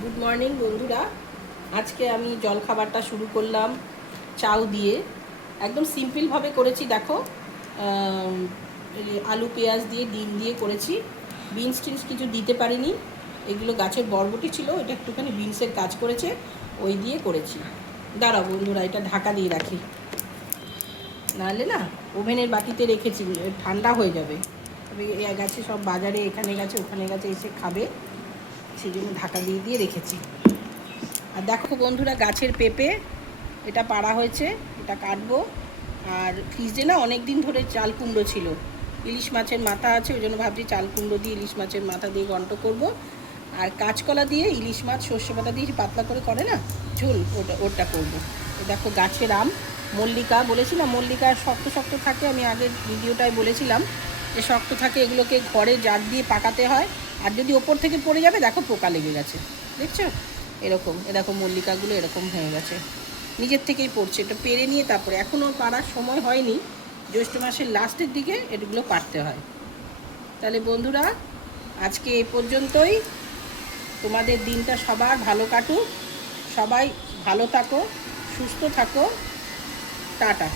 Good morning বন্ধুরা। আজকে আমি জলখাবারটা শুরু করলাম চাউ দিয়ে। একদম সিম্পলভাবে করেছি। দেখো, আলু পেঁয়াজ দিয়ে ডিম দিয়ে করেছি। বিনস টিনস কিছু দিতে পারিনি, এগুলো গাছের বরবটি ছিল, এটা একটুখানি বিনসের কাজ করেছে, ওই দিয়ে করেছি। দাঁড়াও বন্ধুরা, এটা ঢাকা দিয়ে রাখি, নাহলে না ওভেনের বাটিতে রেখেছি, ঠান্ডা হয়ে যাবে। তবে গেছে সব বাজারে, এখানে গেছে ওখানে গেছে, এসে খাবে, সেই জন্য ঢাকা দিয়ে দিয়ে রেখেছি। আর দেখো বন্ধুরা, গাছের পেঁপে এটা পাড়া হয়েছে, এটা কাটবো। আর ফ্রিজে না অনেক দিন ধরে চাল কুমড়ো ছিল, ইলিশ মাছের মাথা আছে, ওই জন্য ভাবছি চাল কুমড়ো দিয়ে ইলিশ মাছের মাথা দিয়ে ঘন্ট করব। আর কাঁচকলা দিয়ে ইলিশ মাছ সর্ষে পাতা দিয়ে পাতলা করে না ঝোল, ওটা করবো। দেখো গাছের আম, মল্লিকা বলেছি না, মল্লিকা শক্ত শক্ত থাকে, আমি আগের ভিডিওটায় বলেছিলাম যে শক্ত থাকে, এগুলোকে ঘরে জার দিয়ে পাকাতে হয়। আর যদি ওপর থেকে পড়ে যাবে, দেখো পোকা লেগে গেছে, দেখছো এরকম, এরকম মল্লিকাগুলো এরকম হয়ে গেছে, নিজের থেকেই পড়ছে। এটা পেরে নিয়ে তারপরে, এখনও পাড়ার সময় হয়নি, জ্যৈষ্ঠ মাসের লাস্টের দিকে এগুলো পাড়তে হয়। তাহলে বন্ধুরা, আজকে এই পর্যন্তই। তোমাদের দিনটা সবার ভালো কাটুক, সবাই ভালো থাকো, সুস্থ থাকো, টাটা।